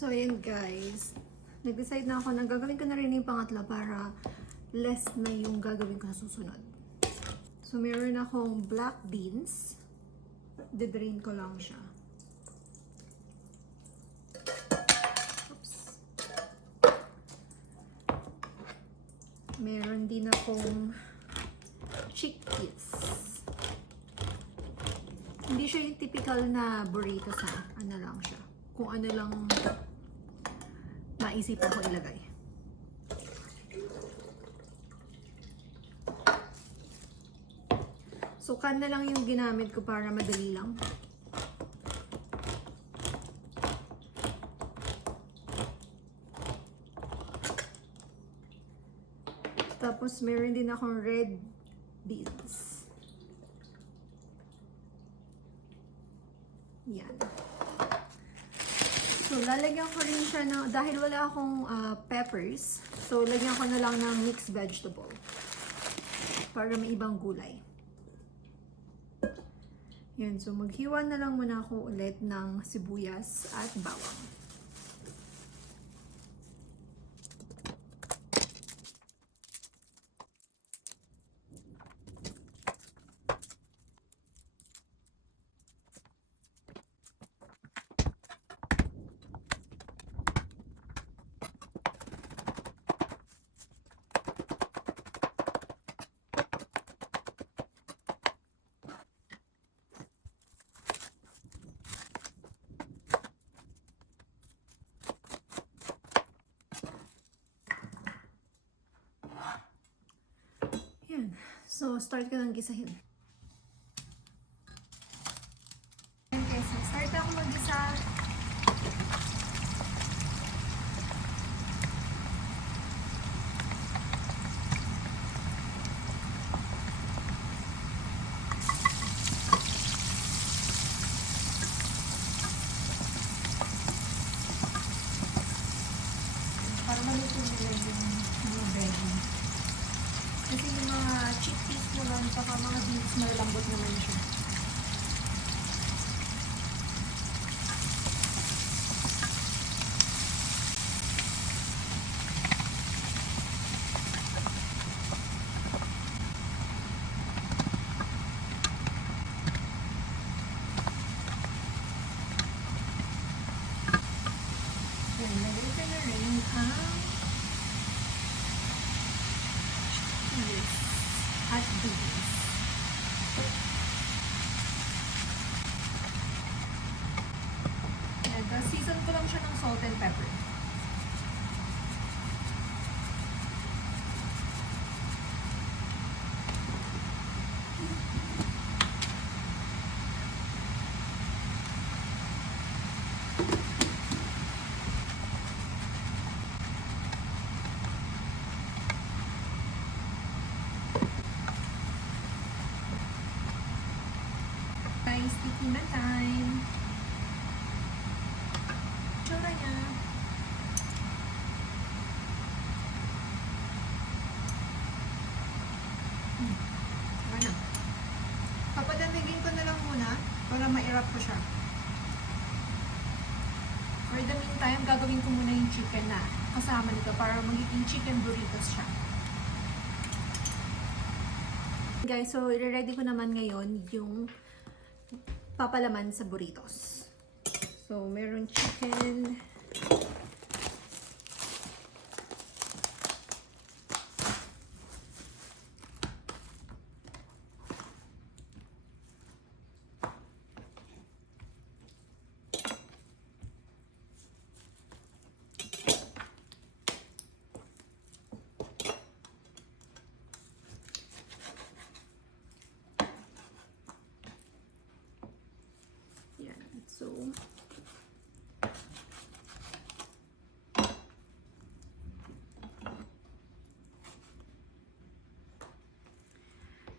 So, ayan guys. Nag-decide na ako na gagawin ko na rin yung pangatlo para less na yung gagawin ko sa susunod. So, meron akong black beans. Didrain ko lang siya. Oops. Meron din akong chickpeas. Hindi siya yung typical na burrito sa ano lang siya. Kung ano lang maisipan ko ilagay. So, can na lang yung ginamit ko para madali lang. Tapos, meron din akong red beans. Yan. So, lalagyan ko rin siya ng, dahil wala akong peppers, so lagyan ko na lang ng mixed vegetable para may ibang gulay. Yan, so maghiwa na lang muna ako ulit ng sibuyas at bawang. Yan. So, start ko ng gisahin. Okay, so start ako mag-gisa. Para maluto nila yung mga veggie. Kasi yung mga chickpeas mo lang, saka mga beans, malambot naman siya. Yan, lagay ko na rin ang at beans. And season ko lang siya ng salt and pepper. Sticky na time. Tsura niya. Ano? Papalamigin ko na lang muna para ma-wrap ko siya. For the meantime, gagawin ko muna yung chicken na kasama nito para magiging chicken burritos siya. Guys, so i-ready ko naman ngayon yung papalaman sa burritos. So, meron chicken. So,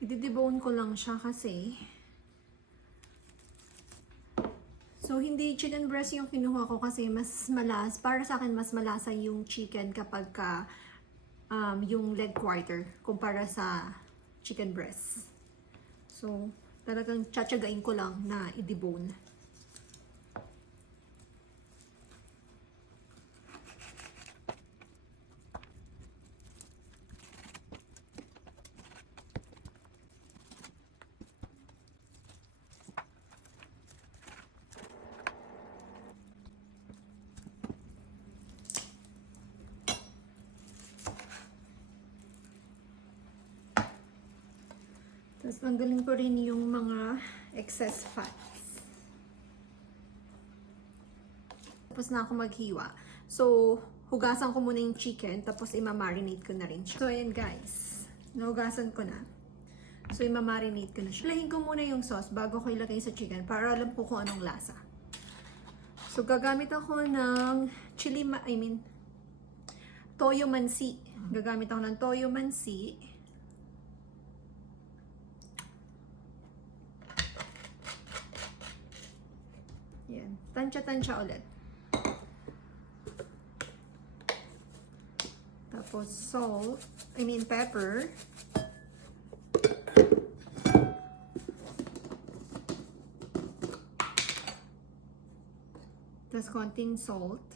i-debone ko lang siya kasi so hindi chicken breast yung kinuha ko kasi mas malas, para sa akin mas malasa yung chicken kapag ka yung leg quarter kumpara sa chicken breast. So, talagang tsatsagain ko lang na i-debone. Tapos tanggalin ko rin yung mga excess fats. Tapos na ako maghiwa. So, hugasan ko muna yung chicken, tapos ima-marinate ko na rin siya. So, ayan guys. Nahugasan ko na. So, ima-marinate ko na siya. Lahin ko muna yung sauce bago ko ilagay sa chicken para alam ko kung anong lasa. So, gagamit ako ng toyo mansi. Gagamit ako ng toyo mansi. Yan. Tansya-tansya ulit. Tapos pepper. Tapos konting salt.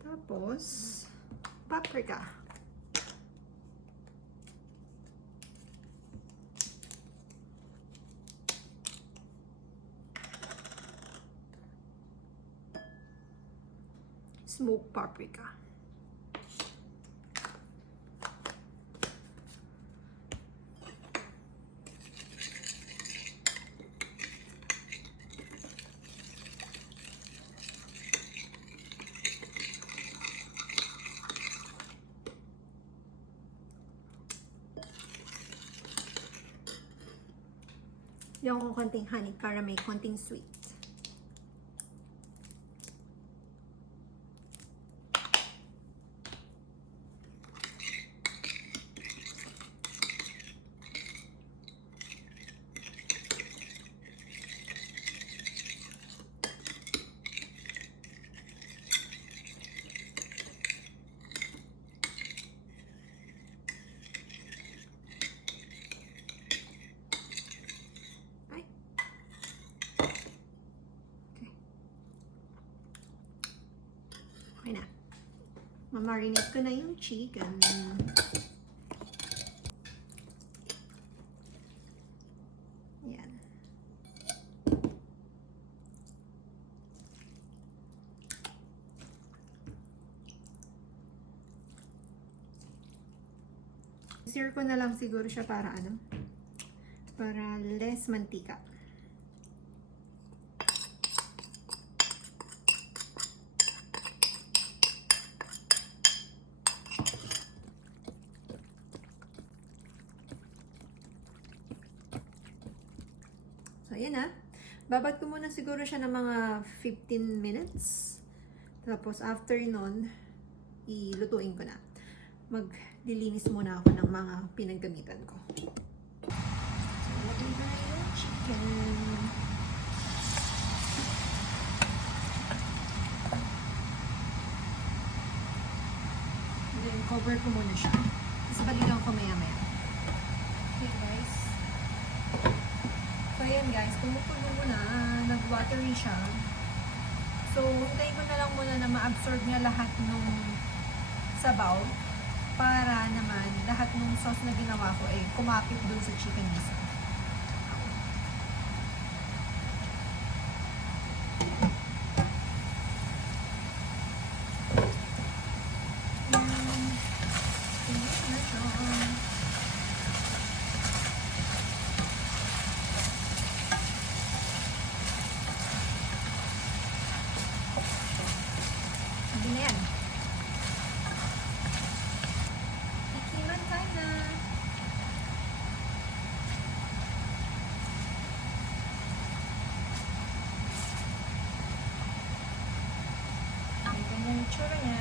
Tapos paprika. Smoked paprika. Yung konting honey para may konting sweet. Okay na. Mamarinate ko na yung chicken. Yan. Sear ko na lang siguro siya para para less mantika. Ayan na. Babad ko muna siguro siya ng mga 15 minutes. Tapos after nun, ilutuin ko na. Maglilinis muna ako ng mga pinaggamitan ko. So, lagay na yung chicken. Then, cover ko muna siya. Tapos balikan ko maya-maya. Okay guys. So, ayan guys, tumutulo muna, nag-watery siya. So, hintayin ko na lang muna na ma-absorb niya lahat ng sabaw para naman lahat ng sauce na ginawa ko ay kumapit dun sa chicken mismo. Itsura niya.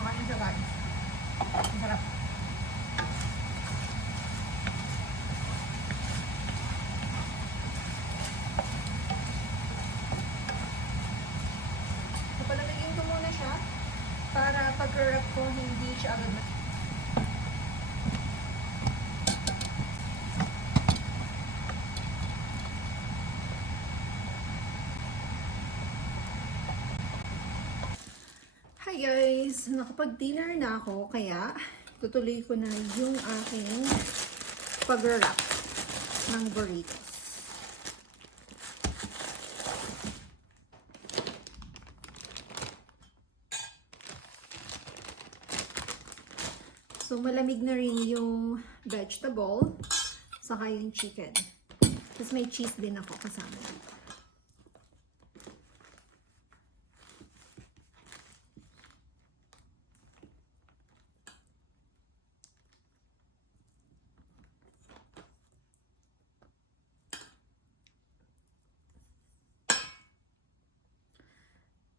Kumain siya guys. Ang sarap. Para pag-wrap ko, hindi siya agad na. guys, nakapag-dinner na ako, kaya tutuloy ko na yung aking pag-wrap ng burritos. So, malamig na rin yung vegetable, saka yung chicken. Tapos may cheese din ako kasama dito.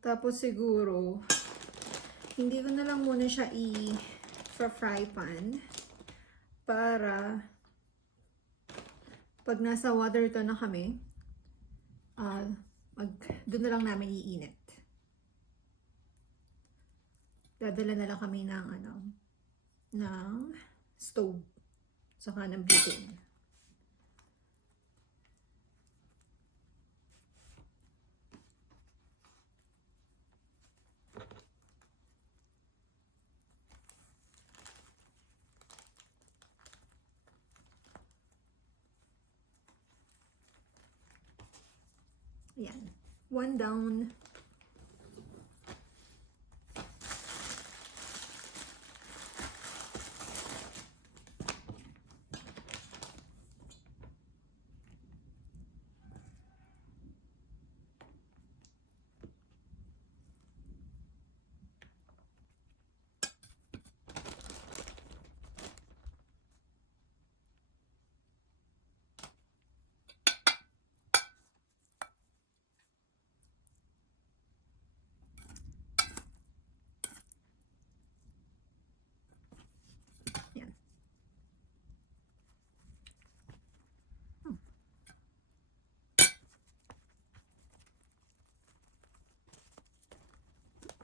Tapos siguro, hindi ko na lang muna siya i-fry pan para pag nasa water to na kami, doon na lang namin iinit. Dadala na lang kami ng ng stove saka ng butane. Ayan. 1 down.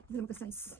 Hindi naman ka-size.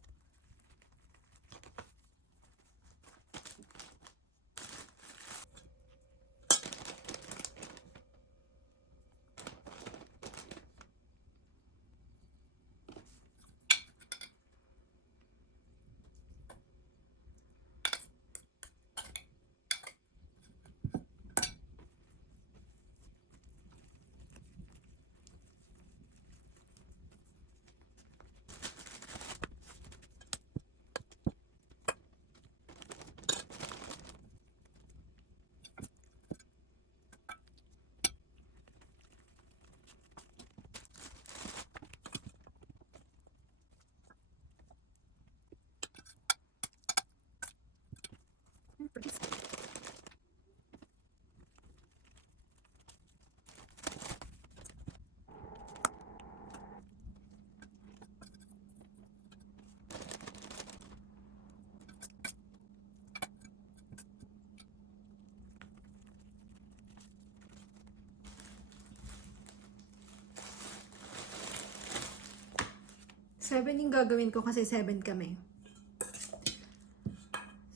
Seven yung gagawin ko kasi 7 kami.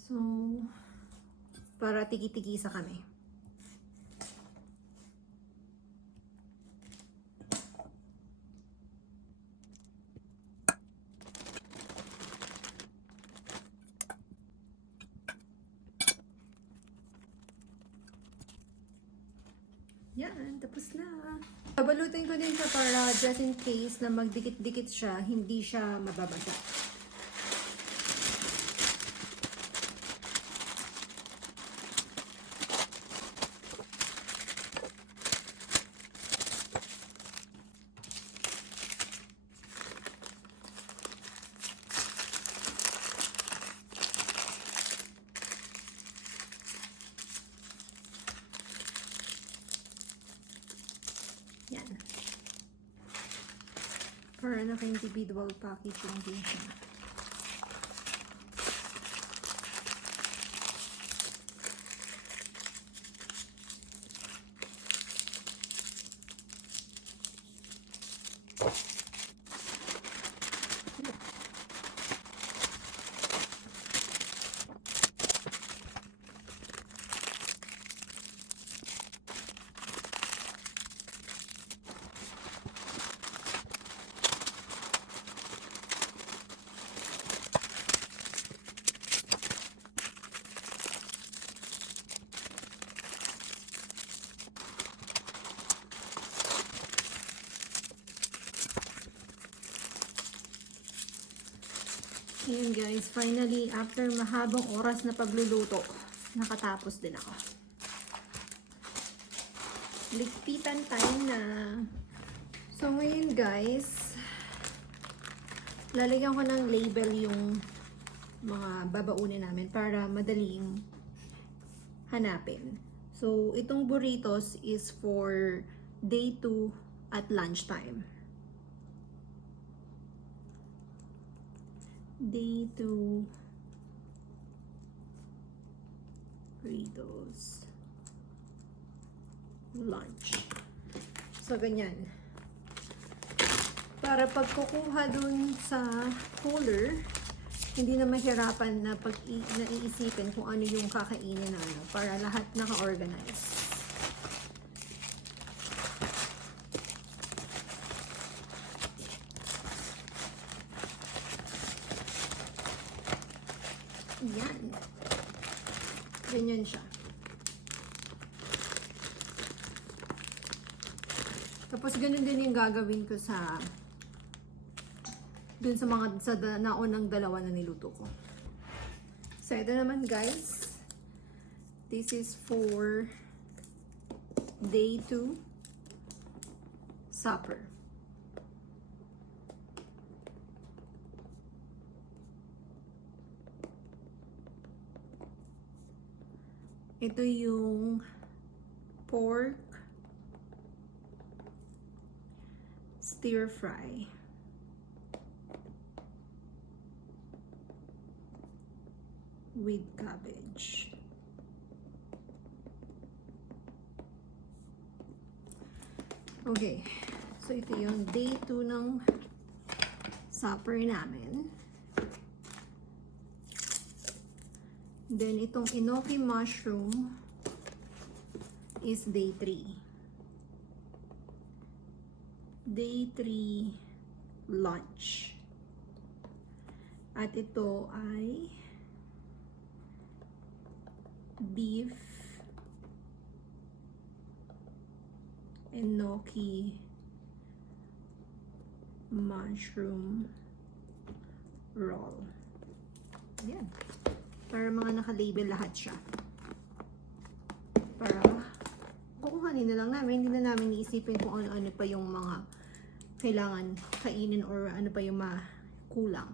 So, para tiki-tikisa kami. Yan, tapos na. Babalutin ko din siya para just in case na magdikit-dikit siya, hindi siya mababasa. Yan. Para naka-individual packaging din siya. Ayan guys, finally, after mahabang oras na pagluluto, nakatapos din ako. Ligpitan time na. So ngayon guys, lalagyan ko ng label yung mga babaunin namin para madaling hanapin. So itong burritos is for day 2 at lunchtime. Day 2 burritos lunch. So ganyan. Para pag kukuha dun sa cooler, hindi na mahirapan na naiisipin kung ano yung kakainin na ano, para lahat naka-organize. Yan. Ganyan siya. Tapos ganun din yung gagawin ko sa dun sa mga naunang dalawa na niluto ko. So ito naman guys, this is for day 2 supper. Ito yung pork stir fry. With cabbage. Okay. So ito yung day 2 ng supper namin. Then, itong enoki mushroom is day 3. Day 3 lunch. At ito ay beef enoki mushroom roll. Ayan. Para mga naka-label lahat siya. Para kukuhanin na lang namin. Hindi na namin iisipin kung ano-ano pa yung mga kailangan kainin or ano pa yung kulang.